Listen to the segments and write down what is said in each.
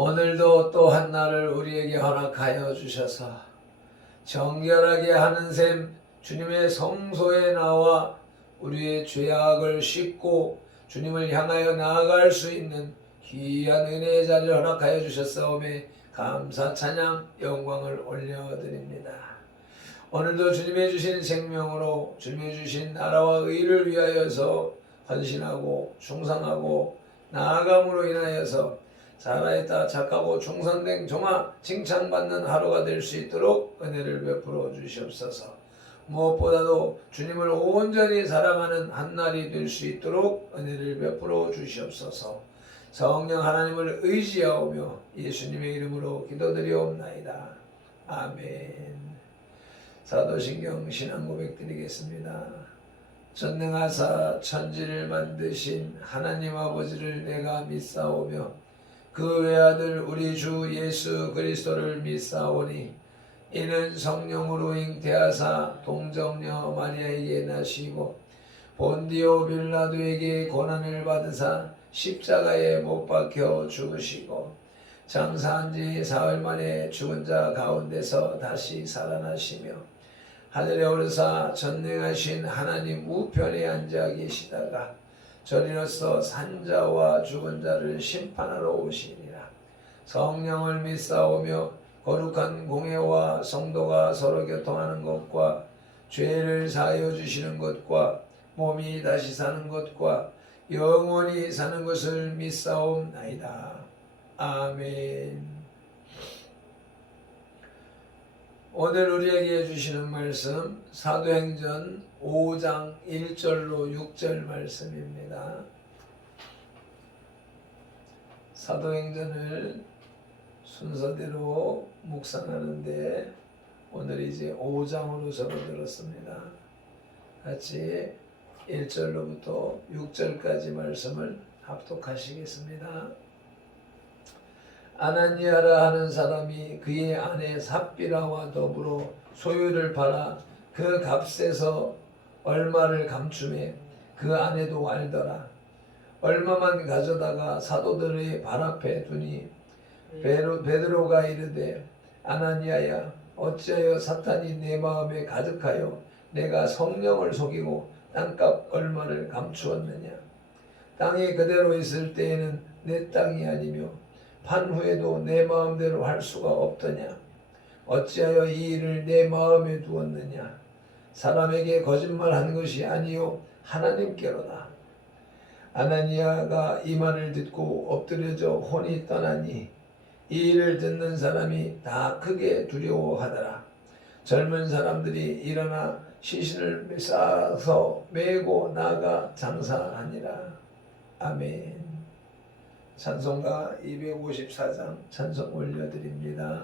오늘도 또 한 날을 우리에게 허락하여 주셔서 정결하게 하는 셈 주님의 성소에 나와 우리의 죄악을 씻고 주님을 향하여 나아갈 수 있는 귀한 은혜의 자리를 허락하여 주셨사오매 감사 찬양 영광을 올려드립니다. 오늘도 주님의 주신 생명으로 주님의 주신 나라와 의를 위하여서 헌신하고 충성하고 나아감으로 인하여서 살아있다 착하고 충성된 종아 칭찬받는 하루가 될 수 있도록 은혜를 베풀어 주시옵소서. 무엇보다도 주님을 온전히 사랑하는 한날이 될 수 있도록 은혜를 베풀어 주시옵소서. 성령 하나님을 의지하오며 예수님의 이름으로 기도드리옵나이다. 아멘. 사도신경 신앙 고백 드리겠습니다. 전능하사 천지를 만드신 하나님 아버지를 내가 믿사오며 그 외아들 우리 주 예수 그리스도를 믿사오니 이는 성령으로 잉태하사 동정녀 마리아에게 나시고 본디오 빌라도에게 고난을 받으사 십자가에 못 박혀 죽으시고 장사한 지 사흘 만에 죽은 자 가운데서 다시 살아나시며 하늘에 오르사 전능하신 하나님 우편에 앉아 계시다가 저리로서 산자와 죽은 자를 심판하러 오시니라. 성령을 믿사오며 거룩한 공회와 성도가 서로 교통하는 것과 죄를 사하여 주시는 것과 몸이 다시 사는 것과 영원히 사는 것을 믿사옵나이다. 아멘. 오늘 우리에게 주시는 말씀 사도행전 5장 1절로 6절 말씀입니다. 사도행전을 순서대로 묵상하는데 오늘 이제 5장으로 접어들었습니다. 같이 1절로부터 6절까지 말씀을 합독하시겠습니다. 아나니아라 하는 사람이 그의 아내 삽비라와 더불어 소유를 팔아 그 값에서 얼마를 감추매 그 아내도 알더라. 얼마만 가져다가 사도들의 발 앞에 두니 베드로가 이르되 아나니아야 어찌하여 사탄이 내 마음에 가득하여 내가 성령을 속이고 땅값 얼마를 감추었느냐. 땅이 그대로 있을 때에는 내 땅이 아니며 판 후에도 내 마음대로 할 수가 없더냐. 어찌하여 이 일을 내 마음에 두었느냐. 사람에게 거짓말한 것이 아니요 하나님께로다. 아나니아가 이 말을 듣고 엎드려져 혼이 떠나니 이 일을 듣는 사람이 다 크게 두려워하더라. 젊은 사람들이 일어나 시신을 싸서 메고 나가 장사하니라. 아멘. 찬송가 254장 찬송 올려드립니다.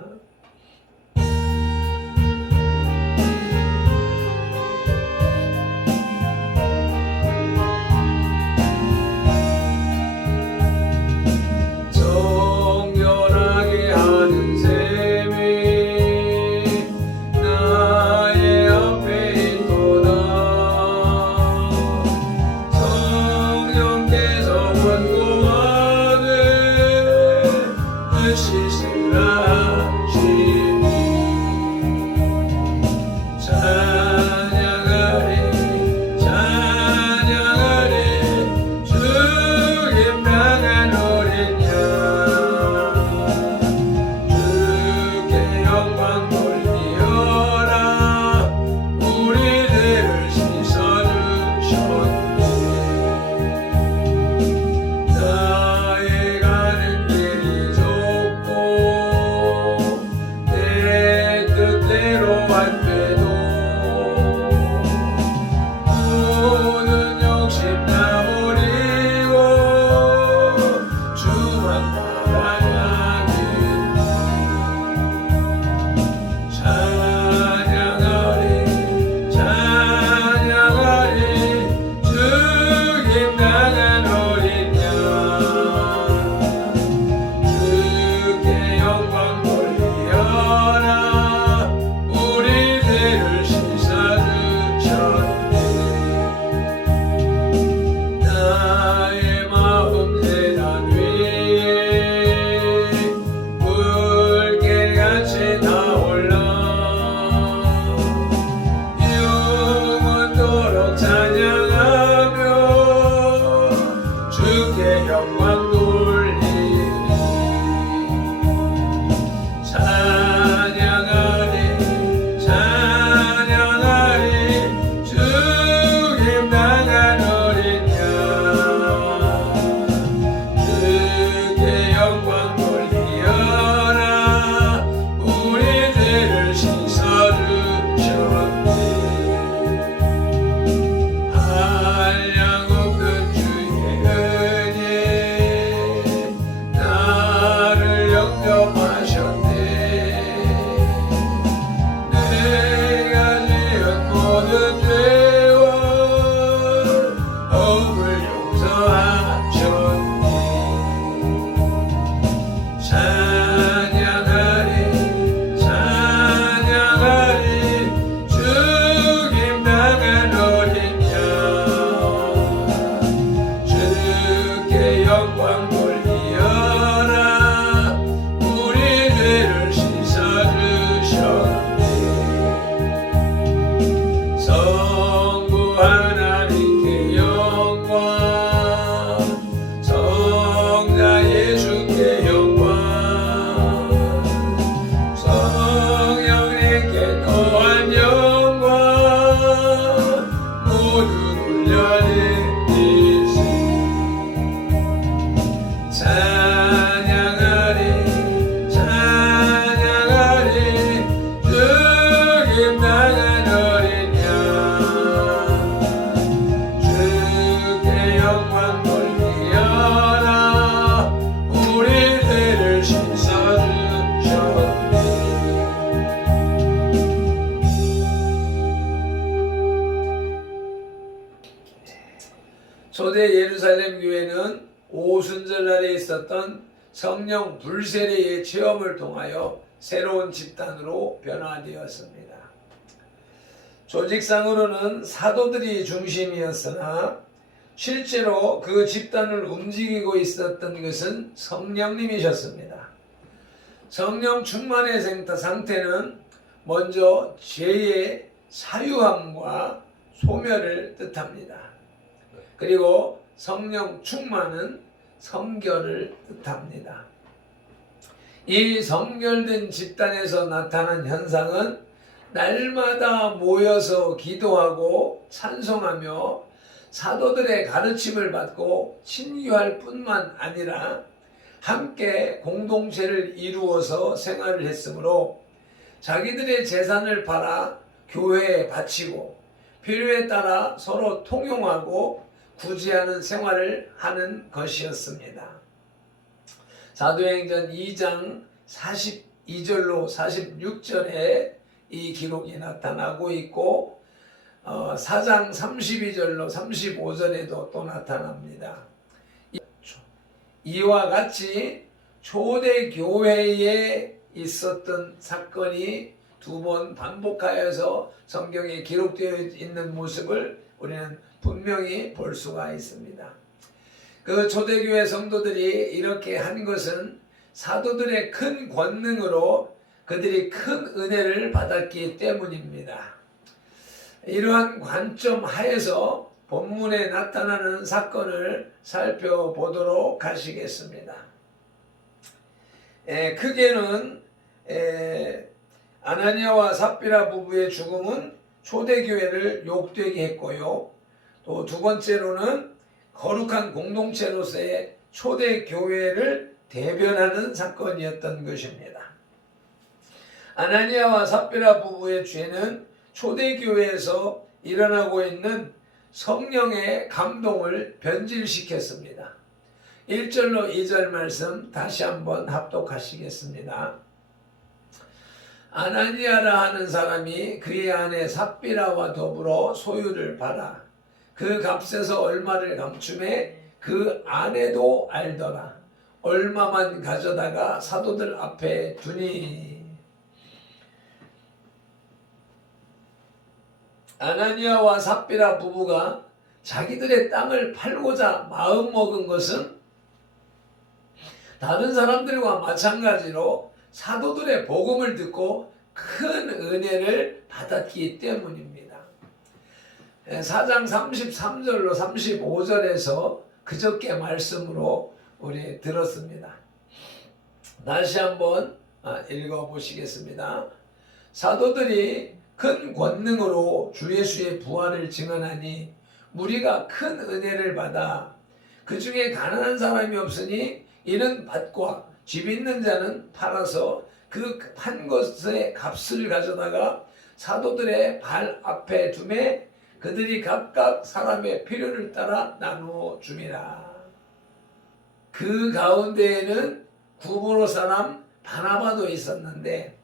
정결하게 하는 셈이 나의 앞에 있도다. 성령께서 권고하네 그 시시라 오순절날에 있었던 성령 불세례의 체험을 통하여 새로운 집단으로 변화되었습니다. 조직상으로는 사도들이 중심이었으나 실제로 그 집단을 움직이고 있었던 것은 성령님이셨습니다. 성령 충만의 상태는 먼저 죄의 사유함과 소멸을 뜻합니다. 그리고 성령 충만은 성결을 뜻합니다. 이 성결된 집단에서 나타난 현상은 날마다 모여서 기도하고 찬송하며 사도들의 가르침을 받고 친교할 뿐만 아니라 함께 공동체를 이루어서 생활을 했으므로 자기들의 재산을 팔아 교회에 바치고 필요에 따라 서로 통용하고 구제하는 생활을 하는 것이었습니다. 사도행전 2장 42절로 46절에 이 기록이 나타나고 있고 4장 32절로 35절에도 또 나타납니다. 이와 같이 초대교회에 있었던 사건이 두 번 반복하여서 성경에 기록되어 있는 모습을 우리는 분명히 볼 수가 있습니다. 그 초대교회 성도들이 이렇게 한 것은 사도들의 큰 권능으로 그들이 큰 은혜를 받았기 때문입니다. 이러한 관점 하에서 본문에 나타나는 사건을 살펴보도록 하시겠습니다. 크게는 아나니아와 삽비라 부부의 죽음은 초대교회를 욕되게 했고요. 또 두 번째로는 거룩한 공동체로서의 초대교회를 대변하는 사건이었던 것입니다. 아나니아와 삽비라 부부의 죄는 초대교회에서 일어나고 있는 성령의 감동을 변질시켰습니다. 1절로 2절 말씀 다시 한번 합독하시겠습니다. 아나니아라 하는 사람이 그의 아내 삽비라와 더불어 소유를 팔아 그 값에서 얼마를 감춤해 그 아내도 알더라. 얼마만 가져다가 사도들 앞에 두니. 아나니아와 삽비라 부부가 자기들의 땅을 팔고자 마음먹은 것은 다른 사람들과 마찬가지로 사도들의 복음을 듣고 큰 은혜를 받았기 때문입니다. 4장 33절로 35절에서 그저께 말씀으로 우리 들었습니다. 다시 한번 읽어보시겠습니다. 사도들이 큰 권능으로 주 예수의 부활을 증언하니 무리가 큰 은혜를 받아 그 중에 가난한 사람이 없으니 이는 밭과 집 있는 자는 팔아서 그 판 것의 값을 가져다가 사도들의 발 앞에 두매 그들이 각각 사람의 필요를 따라 나누어 줌이라. 그 가운데에는 구브로 사람 바나바도 있었는데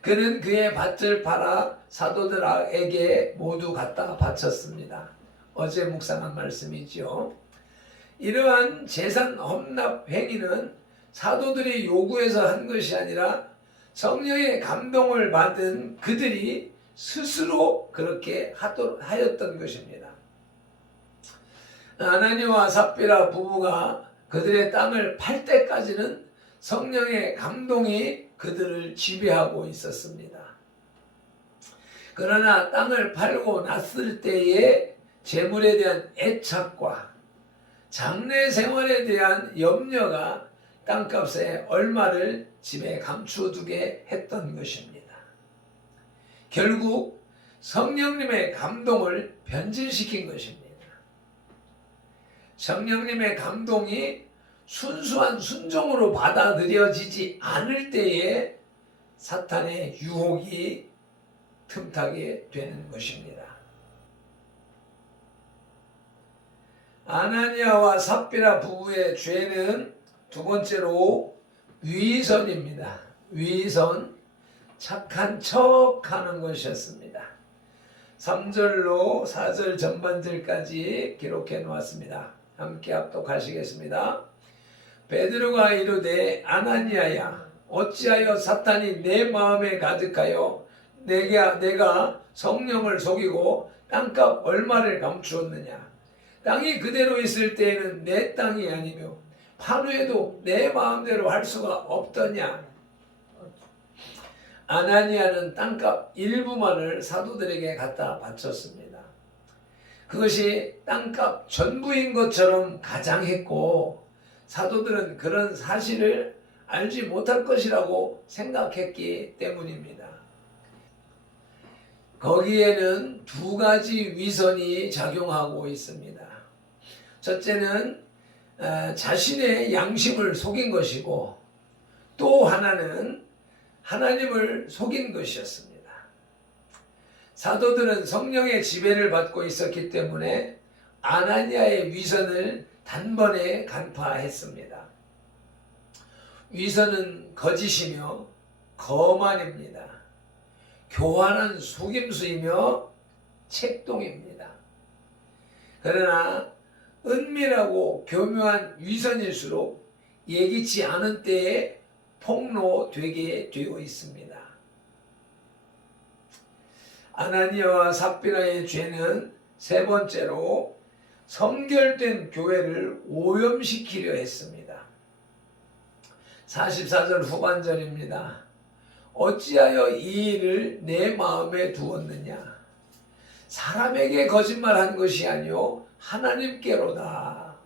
그는 그의 밭을 팔아 사도들에게 모두 갖다 바쳤습니다. 어제 묵상한 말씀이죠. 이러한 재산 헌납 행위는 사도들이 요구해서 한 것이 아니라 성령의 감동을 받은 그들이 스스로 그렇게 하였던 것입니다. 아나니아와 삽비라 부부가 그들의 땅을 팔 때까지는 성령의 감동이 그들을 지배하고 있었습니다. 그러나 땅을 팔고 났을 때의 재물에 대한 애착과 장래 생활에 대한 염려가 땅값에 얼마를 집에 감추두게 했던 것입니다. 결국 성령님의 감동을 변질시킨 것입니다. 성령님의 감동이 순수한 순종으로 받아들여지지 않을 때에 사탄의 유혹이 틈타게 되는 것입니다. 아나니아와 삽비라 부부의 죄는 두 번째로 위선입니다. 위선, 착한 척하는 것이었습니다. 3절로 4절 전반절까지 기록해 놓았습니다. 함께 합독하시겠습니다. 베드로가 이르되 아나니아야 어찌하여 사탄이 내 마음에 가득하여 내가 성령을 속이고 땅값 얼마를 감추었느냐. 땅이 그대로 있을 때에는 내 땅이 아니며 판후에도 내 마음대로 할 수가 없더냐. 아나니아는 땅값 일부만을 사도들에게 갖다 바쳤습니다. 그것이 땅값 전부인 것처럼 가장했고 사도들은 그런 사실을 알지 못할 것이라고 생각했기 때문입니다. 거기에는 두 가지 위선이 작용하고 있습니다. 첫째는 자신의 양심을 속인 것이고 또 하나는 하나님을 속인 것이었습니다. 사도들은 성령의 지배를 받고 있었기 때문에 아나니아의 위선을 단번에 간파했습니다. 위선은 거짓이며 거만입니다. 교활한 속임수이며 책동입니다. 그러나 은밀하고 교묘한 위선일수록 예기치 않은 때에 폭로되게 되어 있습니다. 아나니아와 삽비라의 죄는 세 번째로 성결된 교회를 오염시키려 했습니다. 44절 후반절입니다. 어찌하여 이 일을 내 마음에 두었느냐. 사람에게 거짓말한 것이 아니요 하나님께로다.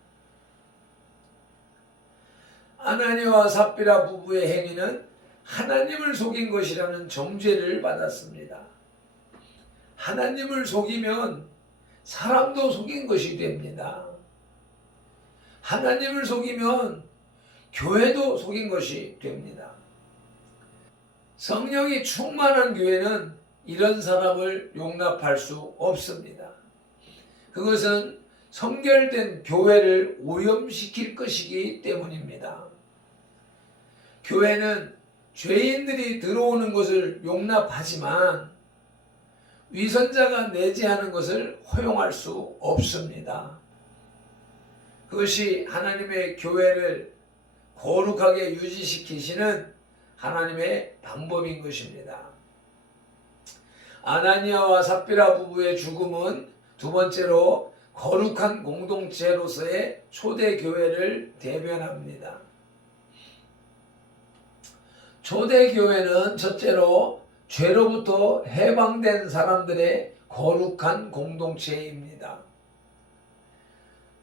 아나니아와 삽비라 부부의 행위는 하나님을 속인 것이라는 정죄를 받았습니다. 하나님을 속이면 사람도 속인 것이 됩니다. 하나님을 속이면 교회도 속인 것이 됩니다. 성령이 충만한 교회는 이런 사람을 용납할 수 없습니다. 그것은 성결된 교회를 오염시킬 것이기 때문입니다. 교회는 죄인들이 들어오는 것을 용납하지만 위선자가 내재하는 것을 허용할 수 없습니다. 그것이 하나님의 교회를 거룩하게 유지시키시는 하나님의 방법인 것입니다. 아나니아와 삽비라 부부의 죽음은 두 번째로 거룩한 공동체로서의 초대교회를 대변합니다. 초대교회는 첫째로 죄로부터 해방된 사람들의 거룩한 공동체입니다.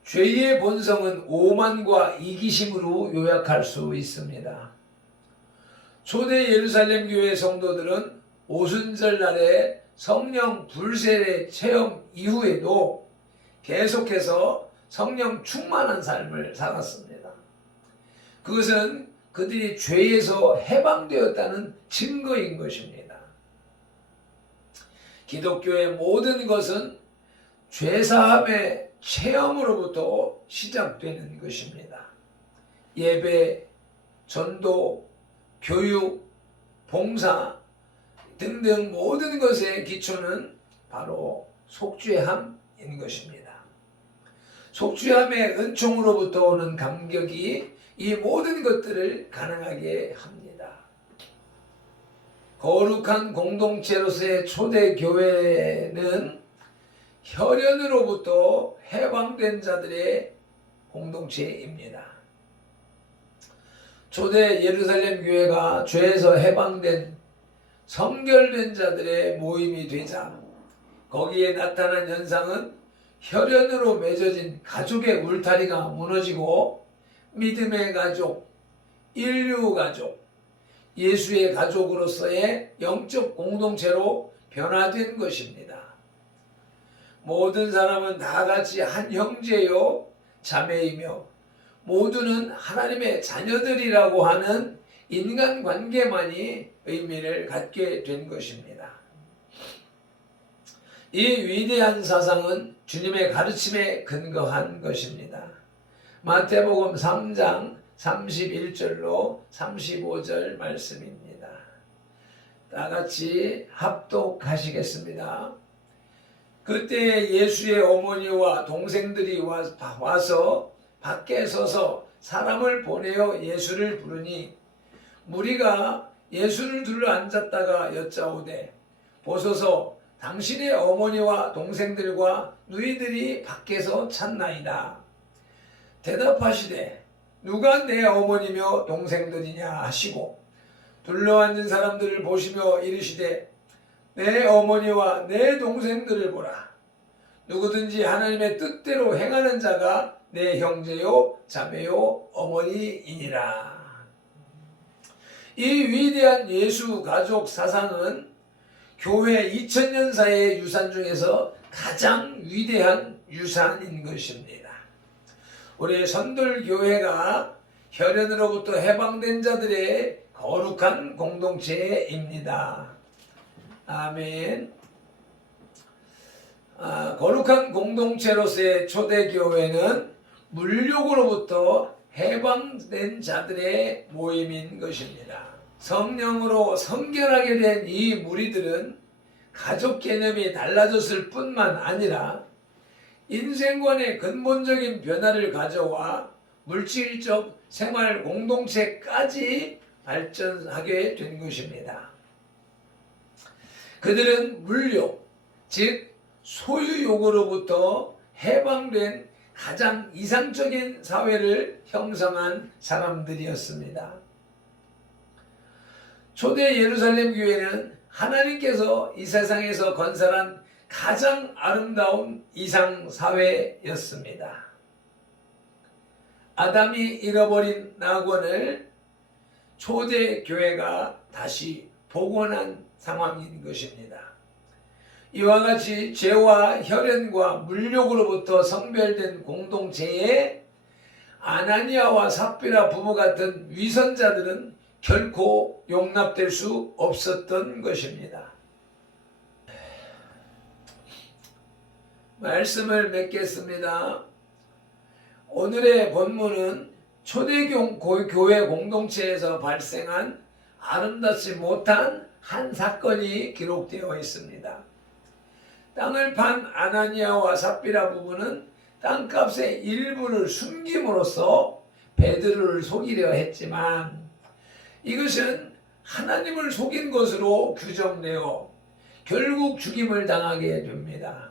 죄의 본성은 오만과 이기심으로 요약할 수 있습니다. 초대 예루살렘 교회 성도들은 오순절 날에 성령 불세례 체험 이후에도 계속해서 성령 충만한 삶을 살았습니다. 그것은 그들이 죄에서 해방되었다는 증거인 것입니다. 기독교의 모든 것은 죄사함의 체험으로부터 시작되는 것입니다. 예배, 전도, 교육, 봉사 등등 모든 것의 기초는 바로 속죄함인 것입니다. 속죄함의 은총으로부터 오는 감격이 이 모든 것들을 가능하게 합니다. 거룩한 공동체로서의 초대교회는 혈연으로부터 해방된 자들의 공동체입니다. 초대 예루살렘 교회가 죄에서 해방된 성결된 자들의 모임이 되자 거기에 나타난 현상은 혈연으로 맺어진 가족의 울타리가 무너지고 믿음의 가족, 인류 가족, 예수의 가족으로서의 영적 공동체로 변화된 것입니다. 모든 사람은 다 같이 한 형제요 자매이며 모두는 하나님의 자녀들이라고 하는 인간관계만이 의미를 갖게 된 것입니다. 이 위대한 사상은 주님의 가르침에 근거한 것입니다. 마태복음 3장 31절로 35절 말씀입니다. 다 같이 합독하시겠습니다. 그때 예수의 어머니와 동생들이 와서 밖에 서서 사람을 보내어 예수를 부르니 무리가 예수를 둘러 앉았다가 여짜오되 보소서 당신의 어머니와 동생들과 누이들이 밖에서 찾나이다. 대답하시되 누가 내 어머니며 동생들이냐 하시고 둘러앉은 사람들을 보시며 이르시되 내 어머니와 내 동생들을 보라. 누구든지 하나님의 뜻대로 행하는 자가 내 형제요 자매요 어머니이니라. 이 위대한 예수 가족 사상은 교회 2000년사의 유산 중에서 가장 위대한 유산인 것입니다. 우리 선돌교회가 혈연으로부터 해방된 자들의 거룩한 공동체입니다. 아멘. 거룩한 공동체로서의 초대교회는 물욕으로부터 해방된 자들의 모임인 것입니다. 성령으로 성결하게 된 이 무리들은 가족 개념이 달라졌을 뿐만 아니라 인생관의 근본적인 변화를 가져와 물질적 생활 공동체까지 발전하게 된 것입니다. 그들은 물욕, 즉 소유욕으로부터 해방된 가장 이상적인 사회를 형성한 사람들이었습니다. 초대 예루살렘 교회는 하나님께서 이 세상에서 건설한 가장 아름다운 이상 사회였습니다. 아담이 잃어버린 낙원을 초대 교회가 다시 복원한 상황인 것입니다. 이와 같이 죄와 혈연과 물욕으로부터 성별된 공동체에 아나니아와 삽비라 부부 같은 위선자들은 결코 용납될 수 없었던 것입니다. 말씀을 맺겠습니다. 오늘의 본문은 초대교회 공동체에서 발생한 아름답지 못한 한 사건이 기록되어 있습니다. 땅을 판 아나니아와 삽비라 부부는 땅값의 일부를 숨김으로써 베드로를 속이려 했지만 이것은 하나님을 속인 것으로 규정되어 결국 죽임을 당하게 됩니다.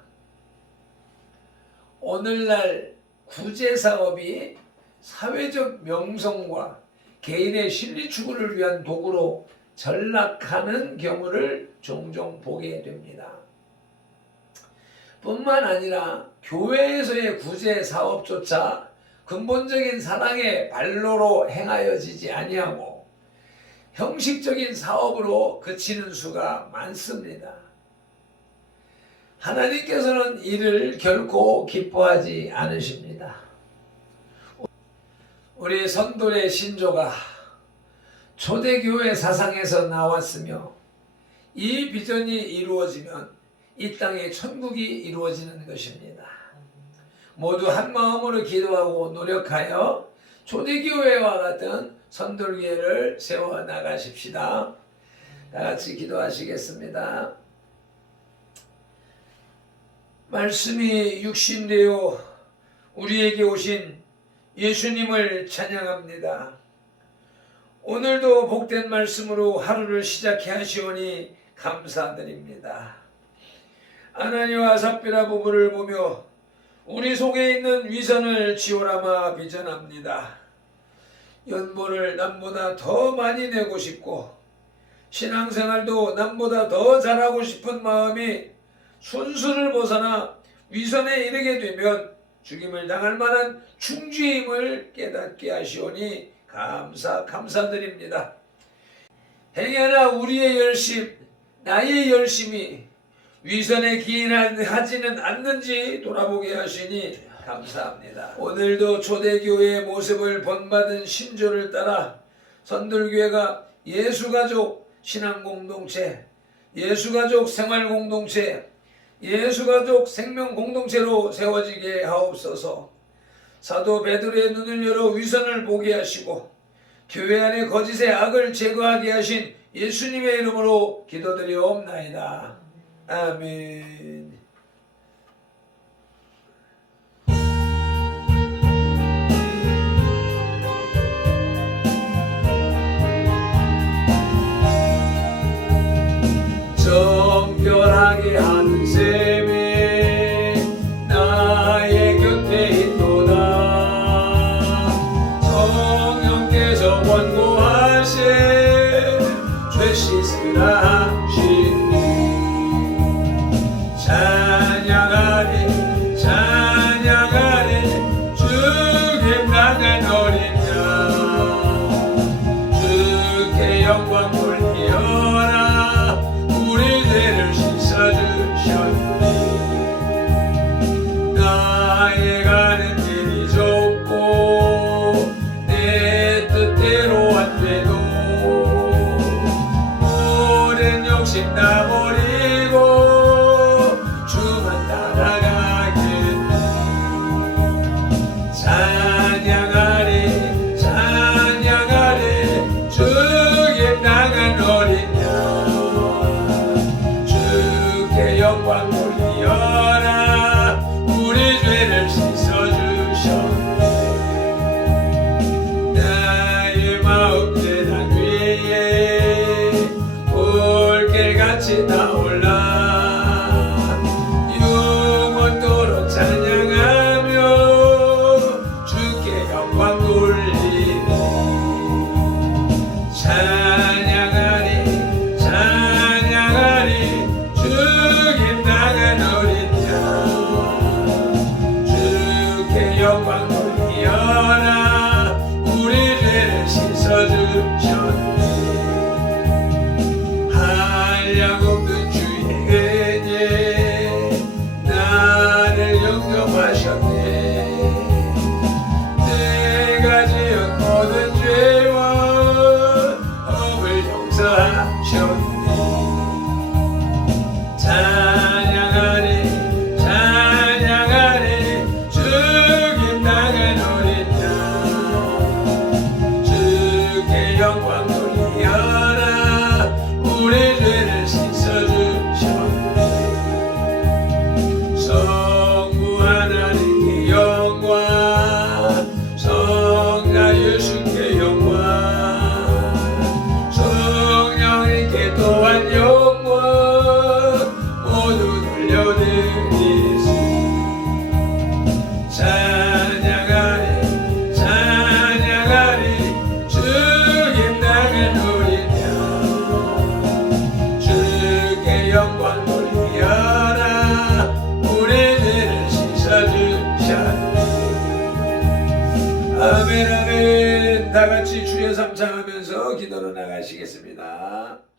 오늘날 구제사업이 사회적 명성과 개인의 실리 추구를 위한 도구로 전락하는 경우를 종종 보게 됩니다. 뿐만 아니라 교회에서의 구제사업조차 근본적인 사랑의 발로로 행하여지지 아니하고 형식적인 사업으로 그치는 수가 많습니다. 하나님께서는 이를 결코 기뻐하지 않으십니다. 우리 선돌의 신조가 초대교회 사상에서 나왔으며 이 비전이 이루어지면 이 땅에 천국이 이루어지는 것입니다. 모두 한 마음으로 기도하고 노력하여 초대교회와 같은 선돌교회를 세워나가십시다. 다 같이 기도하시겠습니다. 말씀이 육신되어 우리에게 오신 예수님을 찬양합니다. 오늘도 복된 말씀으로 하루를 시작해 하시오니 감사드립니다. 아나니와 삽비라 부부를 보며 우리 속에 있는 위선을 지오라마 비전합니다. 연보를 남보다 더 많이 내고 싶고 신앙생활도 남보다 더 잘하고 싶은 마음이 순수를 벗어나 위선에 이르게 되면 죽임을 당할 만한 충주임을 깨닫게 하시오니 감사드립니다. 행여나 우리의 열심, 나의 열심이 위선에 기인하지는 않는지 돌아보게 하시니 감사합니다. 오늘도 초대교회의 모습을 본받은 신조를 따라 선돌교회가 예수가족 신앙공동체, 예수가족 생활공동체, 예수가족 생명공동체로 세워지게 하옵소서. 사도 베드로의 눈을 열어 위선을 보게 하시고 교회 안의 거짓의 악을 제거하게 하신 예수님의 이름으로 기도드리옵나이다. 아멘. 영광 돌리어라. 우리 죄를 씻어주셨네. 나의 가는 길이 좁고 내 뜻대로 안 돼도 모든 욕심 다 버리고 주만 따라가겠네. 찬양하리 찬양하리 주께 나간 어린 양. 주께 영광 돌리어라. 우리 죄를 씻어주셨네. 나의 마음 계단 위에 올길같이 타올라. 영원토록 찬양하며 주께 영광 돌리네. 찬양하리 찬양하리 주께 나간 어린 양. 주께 영광 돌리어라. 우리 죄를 씻어주셨네. 한량없는 주의 은혜 나를 용서하셨네. 내가 지은 모든 죄와 허물 용서하셨네. 찬양하리 찬양하리 주께 나간 어린 양. 주께 영광 돌리어라. 우리 죄를 씻어주셨네. 성부 하나님께 영광, 성자 예수께 영광, 성령님께 또한 영광 모두 돌려드리시. 찬양하리 찬양하리 주께 나간 어린 양. 주께 영광 돌리어라. 우리 죄를 씻어주셨네. 아멘 아멘. 다같이 주의 삼창하면서 기도로 나가시겠습니다.